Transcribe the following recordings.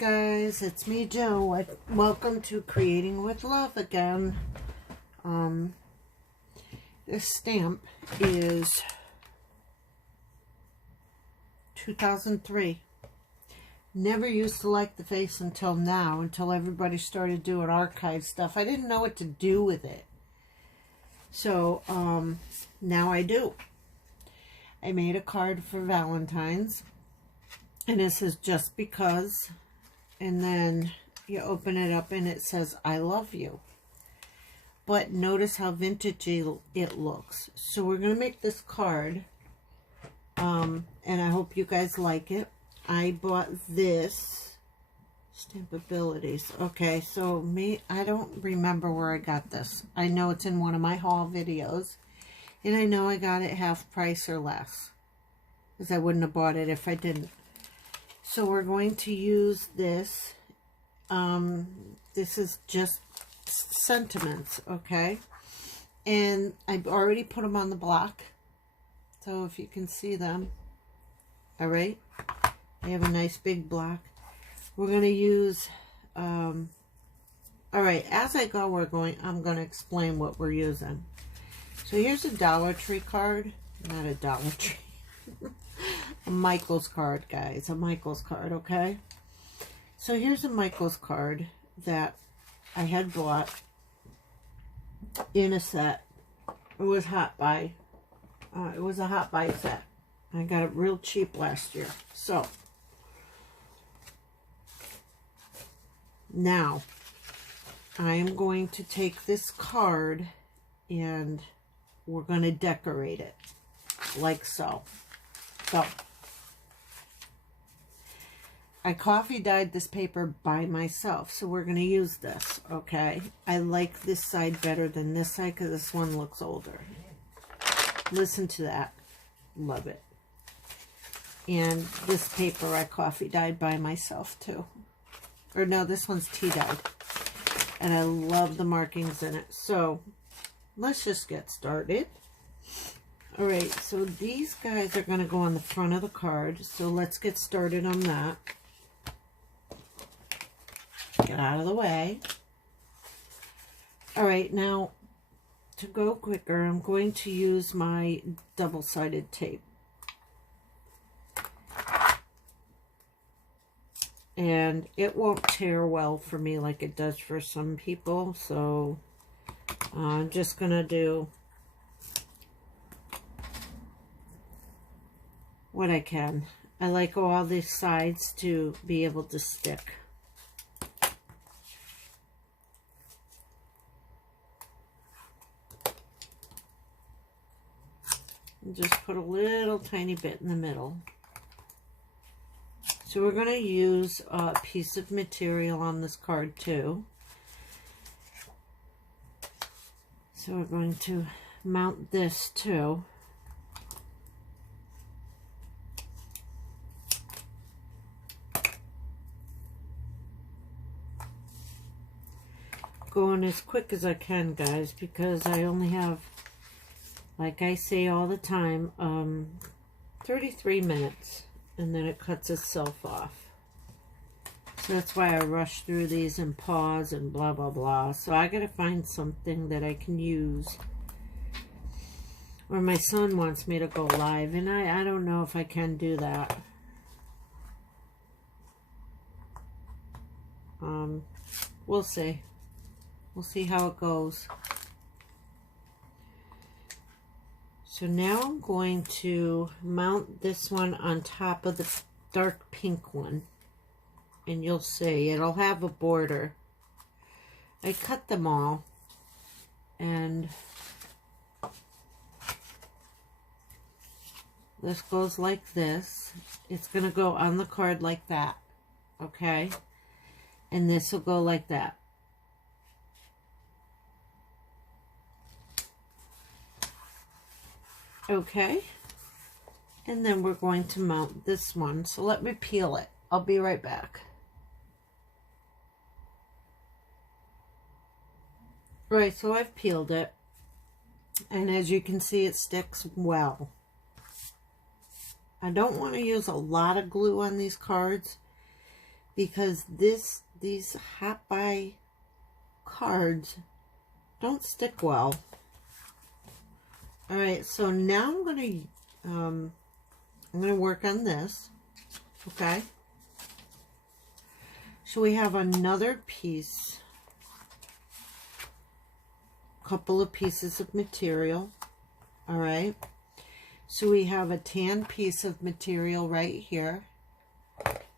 Guys, it's me, Joe. Welcome to Creating with Love again. This stamp is 2003. Never used to like the face until now, until everybody started doing archive stuff. I didn't know what to do with it. So, now I do. I made a card for Valentine's, and it says, just because, and then you open it up and it says, I love you. But notice how vintagey it looks. So we're going to make this card, and I hope you guys like it. I bought this, Stampabilities. Okay, so I don't remember where I got this. I know it's in one of my haul videos, and I know I got it half price or less, because I wouldn't have bought it if I didn't. So we're going to use this. This is just sentiments, okay? And I've already put them on the block, so if you can see them. All right, I have a nice big block. We're going to use, all right, as I go, I'm going to explain what we're using. So here's a Dollar Tree card, not a Dollar Tree. A Michael's card, guys. A Michael's card, okay? So here's a Michael's card that I had bought in a set. It was Hot Buy. It was a Hot Buy set. I got it real cheap last year. So, now, I am going to take this card and we're going to decorate it like so. So, I coffee dyed this paper by myself, so we're going to use this, okay? I like this side better than this side because this one looks older. Listen to that. Love it. And this paper I coffee dyed by myself too. Or no, this one's tea dyed. And I love the markings in it. So, let's just get started. Alright, so these guys are going to go on the front of the card. So let's get started on that. Get out of the way. Alright, now to go quicker, I'm going to use my double-sided tape. And it won't tear well for me like it does for some people. So I'm just going to do what I can. I like all these sides to be able to stick. And just put a little tiny bit in the middle. So we're going to use a piece of material on this card too. So we're going to mount this too. Going as quick as I can, guys, because I only have, like I say all the time, 33 minutes, and then it cuts itself off. So that's why I rush through these and pause and blah, blah, blah. So I gotta find something that I can use. Or my son wants me to go live, and I don't know if I can do that. We'll see. We'll see how it goes. So now I'm going to mount this one on top of the dark pink one. And you'll see, it'll have a border. I cut them all. And this goes like this. It's going to go on the card like that. Okay? And this will go like that. Okay, and then we're going to mount this one. So let me peel it. I'll be right back. All right, so I've peeled it. And as you can see, it sticks well. I don't want to use a lot of glue on these cards because these Hot Buy cards don't stick well. All right, so now I'm gonna work on this. Okay. So we have another piece, couple of pieces of material. All right. So we have a tan piece of material right here.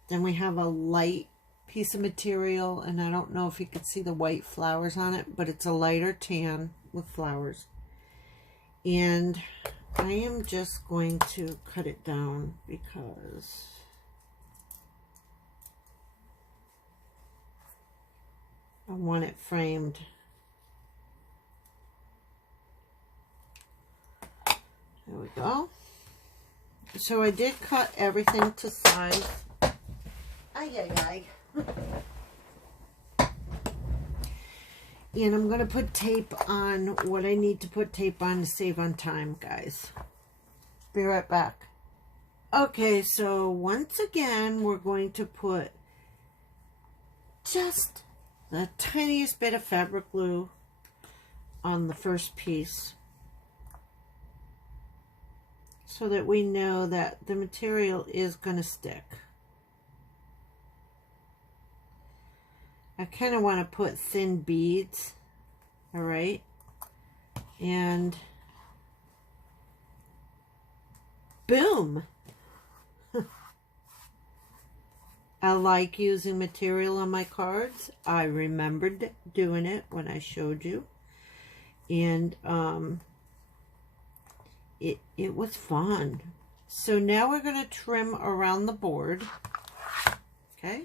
Then we have a light piece of material, and I don't know if you can see the white flowers on it, but it's a lighter tan with flowers. And I am just going to cut it down because I want it framed. There we go. So I did cut everything to size. Ay. And I'm going to put tape on what I need to put tape on to save on time, guys. Be right back. Okay, so once again, we're going to put just the tiniest bit of fabric glue on the first piece, so that we know that the material is going to stick. I kind of want to put thin beads, all right? And boom! I like using material on my cards. I remembered doing it when I showed you. And it was fun. So now we're going to trim around the board. Okay?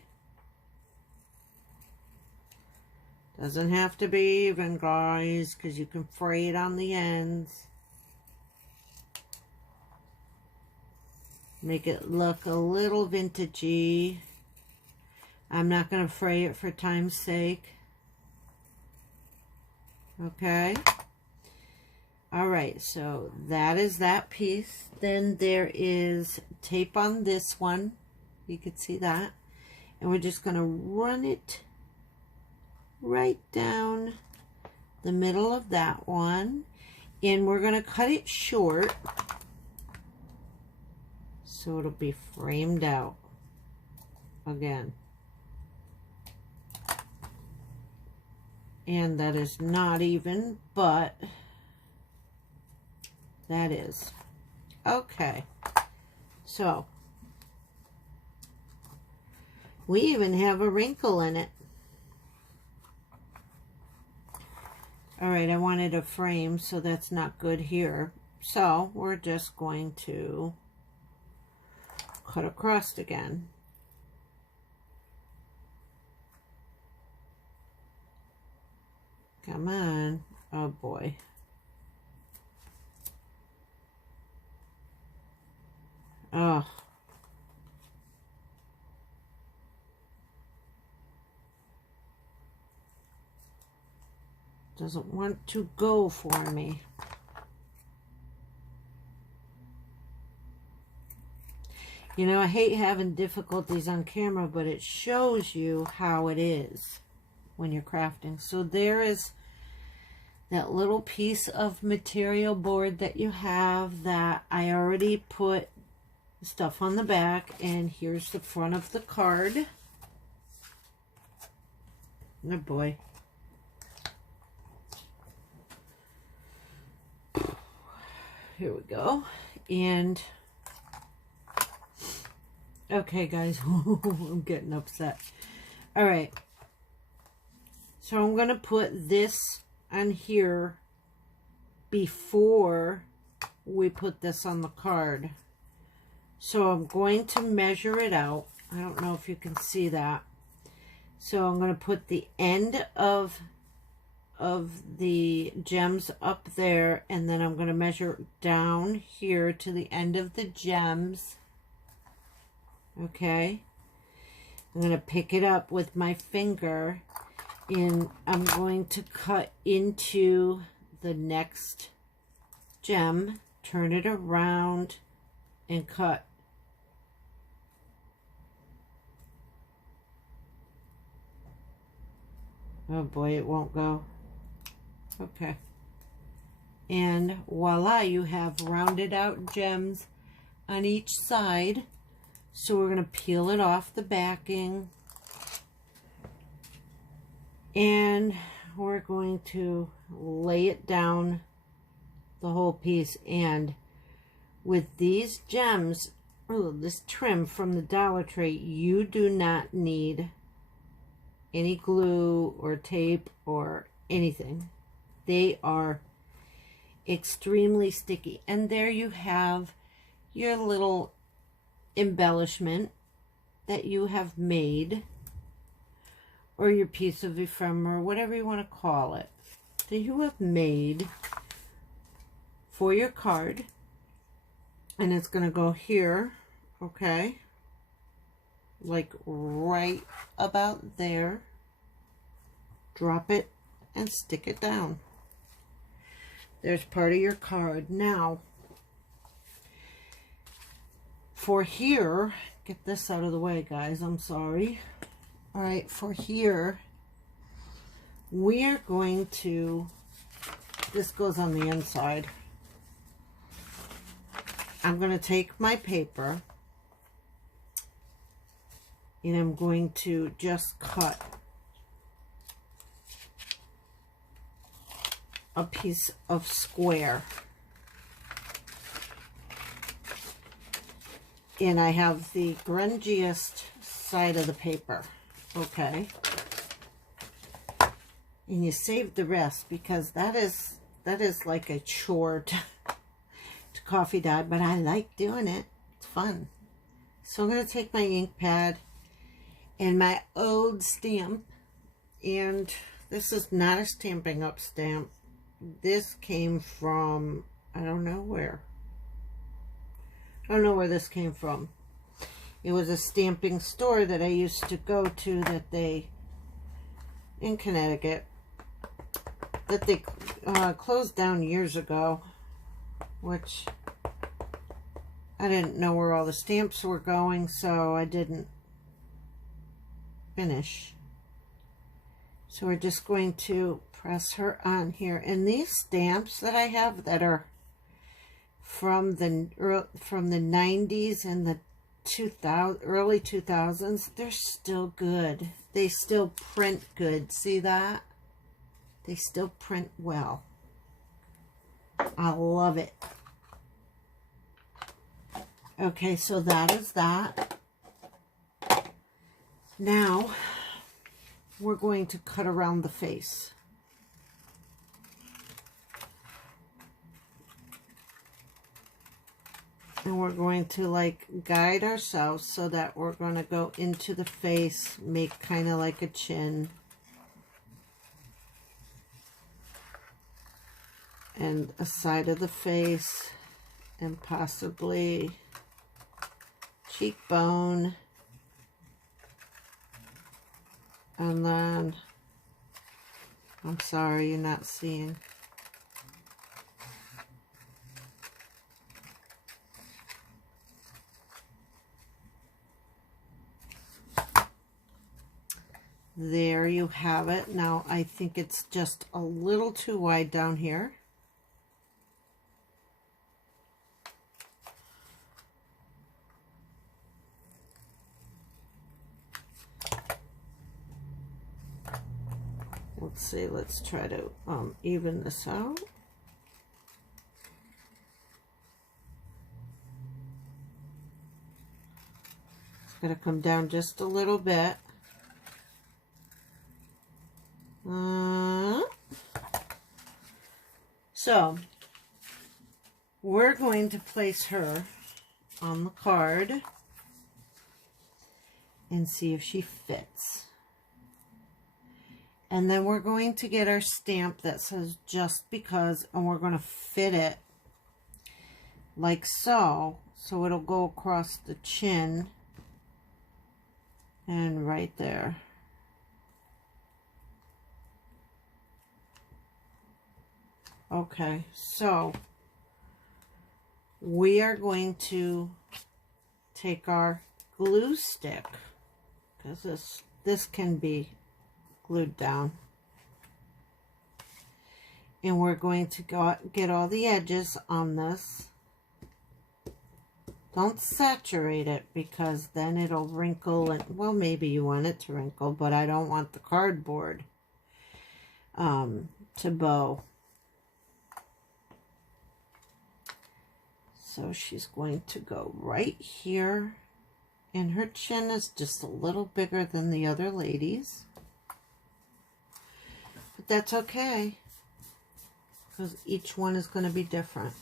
Doesn't have to be even, guys, because you can fray it on the ends. Make it look a little vintagey. I'm not going to fray it for time's sake. Okay. All right, so that is that piece. Then there is tape on this one. You can see that. And we're just going to run it right down the middle of that one. And we're going to cut it short so it'll be framed out again. And that is not even, but that is. Okay. So we even have a wrinkle in it. All right, I wanted a frame, so that's not good here. So we're just going to cut across again. Come on. Oh boy. Oh. Doesn't want to go for me. You know, I hate having difficulties on camera, but it shows you how it is when you're crafting. So there is that little piece of material board that you have that I already put stuff on the back, and here's the front of the card. Oh boy. Here we go. And okay, guys, I'm getting upset. All right. So I'm going to put this on here before we put this on the card. So I'm going to measure it out. I don't know if you can see that. So I'm going to put the end of the gems up there, and then I'm going to measure down here to the end of the gems. Okay. I'm going to pick it up with my finger, and I'm going to cut into the next gem, turn it around, and cut. Oh boy, it won't go. Okay. And voila, you have rounded out gems on each side. So we're going to peel it off the backing. And we're going to lay it down, the whole piece. And with these gems, oh, this trim from the Dollar Tree, you do not need any glue or tape or anything. They are extremely sticky. And there you have your little embellishment that you have made, or your piece of ephemera, whatever you want to call it, that you have made for your card. And it's going to go here, okay, like right about there. Drop it and stick it down. There's part of your card. Now, for here, get this out of the way, guys, I'm sorry. All right, for here, we are going to, this goes on the inside. I'm going to take my paper and I'm going to just cut a piece of square. And I have the grungiest side of the paper, okay? And you save the rest because that is like a chore to coffee dot, but I like doing it. It's fun. So I'm going to take my ink pad and my old stamp, and this is not a Stampin' Up! Stamp. This came from, I don't know where. I don't know where this came from. It was a stamping store that I used to go to that they, in Connecticut, that they closed down years ago, which I didn't know where all the stamps were going, so I didn't finish. So we're just going to press her on here. And these stamps that I have that are from the 90s and the early 2000s, they're still good. They still print good. See that? They still print well. I love it. Okay, so that is that. Now, we're going to cut around the face. And we're going to like guide ourselves so that we're going to go into the face, make kind of like a chin. And a side of the face, and possibly cheekbone. And then, I'm sorry you're not seeing. There you have it. Now, I think it's just a little too wide down here. Let's see, let's try to even this out. It's going to come down just a little bit. So, we're going to place her on the card and see if she fits. And then we're going to get our stamp that says just because, and we're going to fit it like so. So it'll go across the chin and right there. Okay, so we are going to take our glue stick, because this can be glued down. And we're going to get all the edges on this. Don't saturate it because then it'll wrinkle. And, well, maybe you want it to wrinkle, but I don't want the cardboard to bow. So she's going to go right here. And her chin is just a little bigger than the other ladies. But that's okay, because each one is going to be different.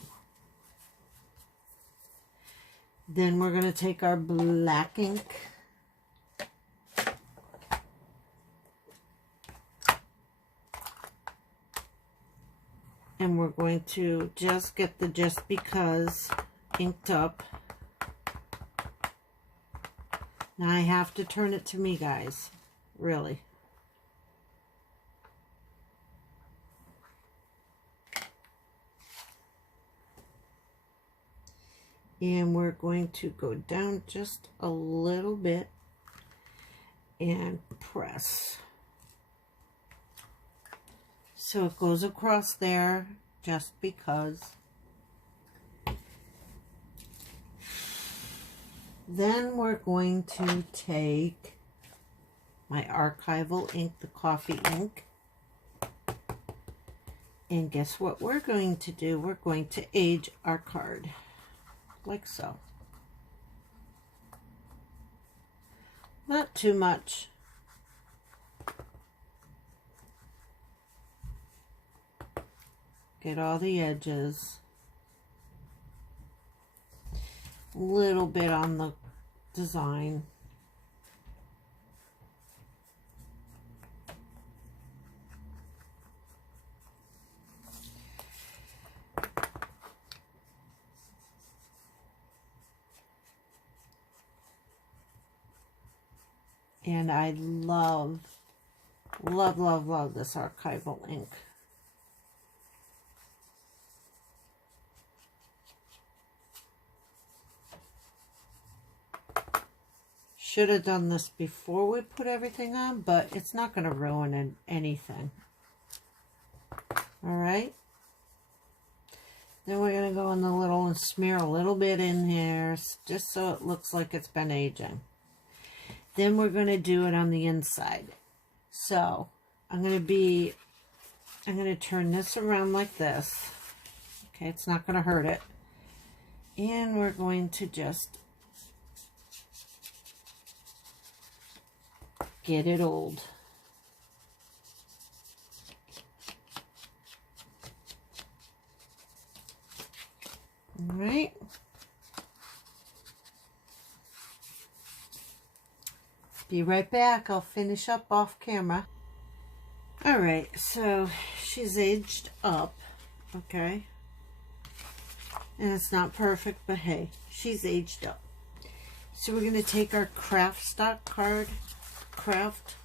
Then we're going to take our black ink. And we're going to just get the Just Because inked up. Now I have to turn it to me, guys. Really. And we're going to go down just a little bit and press. So it goes across there, just because. Then we're going to take my archival ink, the coffee ink. And guess what we're going to do? We're going to age our card. Like so. Not too much. Get all the edges. A little bit on the design. And I love, love, love, love this archival ink. Should have done this before we put everything on, but it's not going to ruin anything. All right. Then we're going to go in the little and smear a little bit in here, just so it looks like it's been aging. Then we're going to do it on the inside. So I'm going to turn this around like this. Okay, it's not going to hurt it. And we're going to just get it old. All right. Be right back. I'll finish up off camera. All right, so she's aged up, okay? And it's not perfect, but hey, she's aged up. So we're going to take our craft stock card. Craft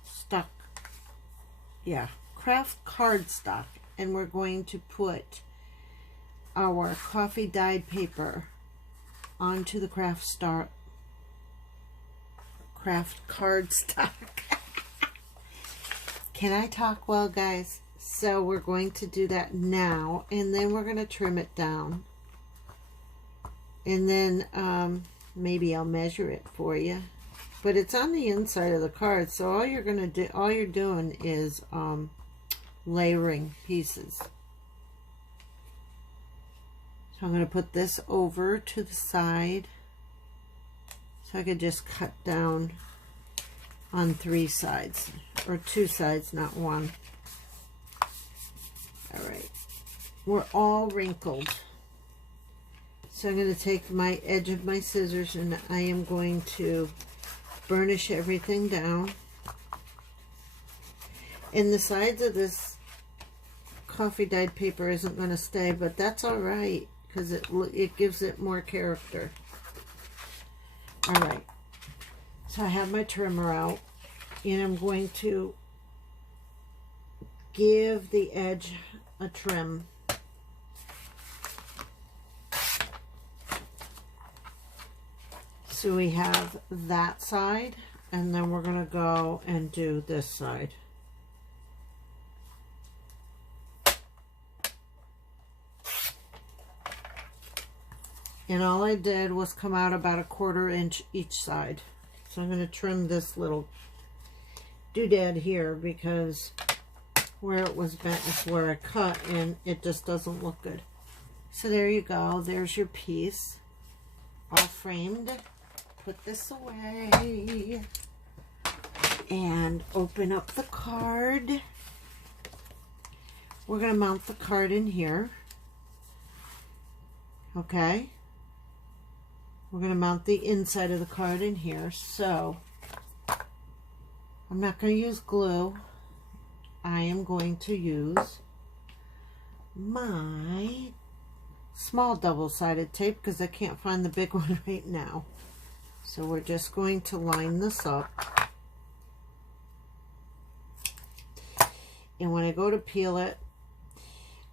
cardstock, and we're going to put our coffee dyed paper onto the craft cardstock. Can I talk well, guys? So we're going to do that now, and then we're going to trim it down, and then maybe I'll measure it for you. But it's on the inside of the card, so all you're doing is layering pieces. So I'm going to put this over to the side, so I could just cut down on 3 sides, or 2 sides, not 1. All right, we're all wrinkled. So I'm going to take my edge of my scissors, and I am going to burnish everything down. And the sides of this coffee dyed paper isn't going to stay, but that's all right, because it gives it more character. All right, so I have my trimmer out, and I'm going to give the edge a trim. So we have that side, and then we're going to go and do this side. And all I did was come out about a 1/4 inch each side. So I'm going to trim this little doodad here because where it was bent is where I cut and it just doesn't look good. So there you go. There's your piece. All framed. Put this away. And open up the card. We're going to mount the card in here. Okay. We're going to mount the inside of the card in here. So, I'm not going to use glue. I am going to use my small double-sided tape because I can't find the big one right now. So, we're just going to line this up. And when I go to peel it,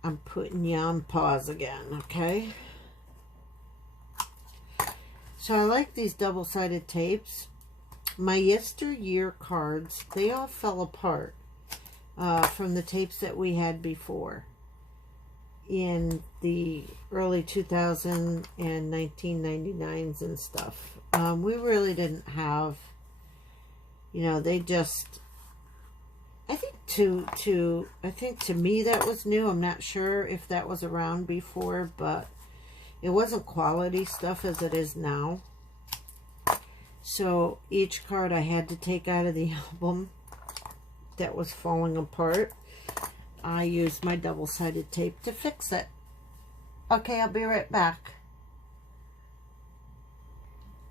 I'm putting you on pause again, okay? So I like these double-sided tapes. My yesteryear cards, they all fell apart from the tapes that we had before in the early 2000s and 1999s and stuff. We really didn't have, you know, they just, I think to me that was new. I'm not sure if that was around before, but it wasn't quality stuff as it is now. So each card I had to take out of the album that was falling apart. I used my double-sided tape to fix it. Okay, I'll be right back.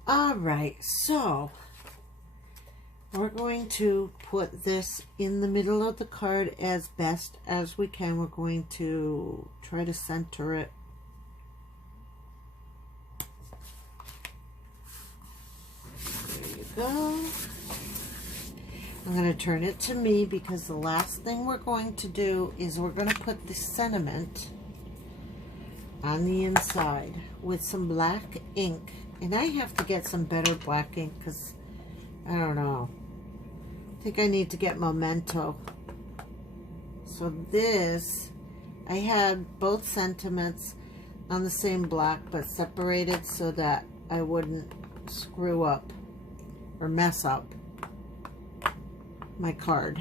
Alright, so we're going to put this in the middle of the card as best as we can. We're going to try to center it. Go. I'm going to turn it to me because the last thing we're going to do is we're going to put the sentiment on the inside with some black ink. And I have to get some better black ink because, I don't know, I think I need to get Memento. So this, I had both sentiments on the same block but separated so that I wouldn't screw up or mess up my card.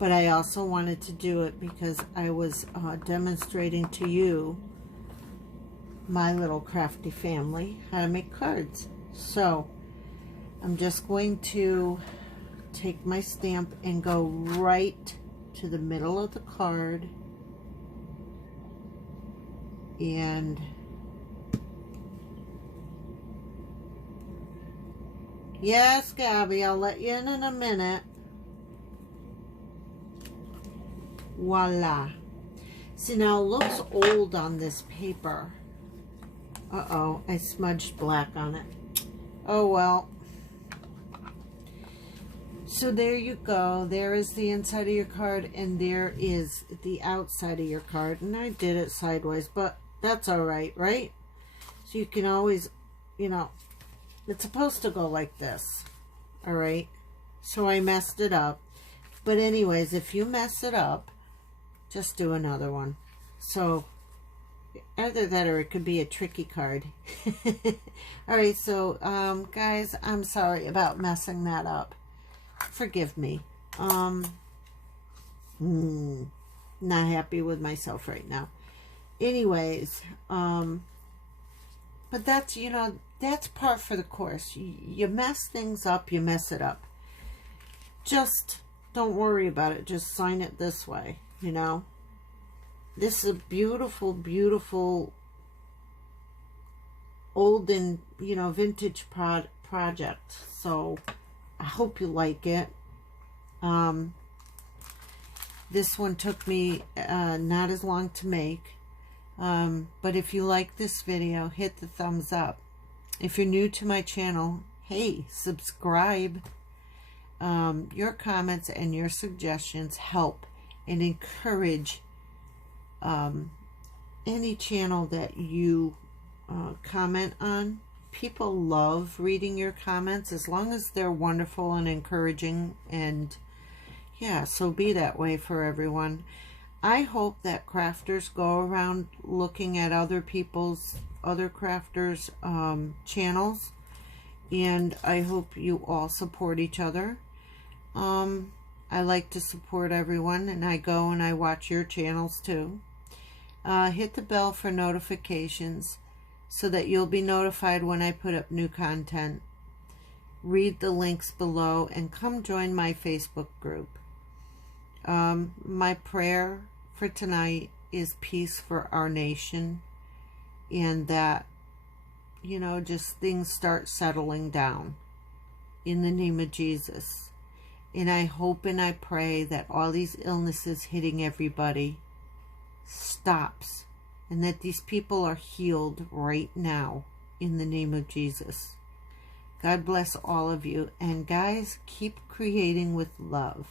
But I also wanted to do it because I was demonstrating to you, my little crafty family, how to make cards. So I'm just going to take my stamp and go right to the middle of the card and yes, Gabby, I'll let you in a minute. Voila. See, now it looks old on this paper. Uh-oh, I smudged black on it. Oh, well. So there you go. There is the inside of your card, and there is the outside of your card. And I did it sideways, but that's all right, right? So you can always, you know, it's supposed to go like this, all right? So I messed it up. But anyways, if you mess it up, just do another one. So either that or it could be a tricky card. All right, so guys, I'm sorry about messing that up. Forgive me. Not happy with myself right now. Anyways, but that's, you know, that's par for the course. You mess things up, you mess it up. Just don't worry about it. Just sign it this way, you know. This is a beautiful, beautiful old and, you know, vintage project. So I hope you like it. This one took me not as long to make. But if you like this video, hit the thumbs up. If you're new to my channel, hey, subscribe. Your comments and your suggestions help and encourage any channel that you comment on. People love reading your comments as long as they're wonderful and encouraging, and yeah, so be that way for everyone. I hope that crafters go around looking at other crafters' channels, and I hope you all support each other. I like to support everyone, and I go and I watch your channels too. Hit the bell for notifications so that you'll be notified when I put up new content. Read the links below and come join my Facebook group. My prayer for tonight is peace for our nation, and that, you know, just things start settling down in the name of Jesus. And I hope and I pray that all these illnesses hitting everybody stops, and that these people are healed right now in the name of Jesus. God bless all of you, and guys, keep creating with love.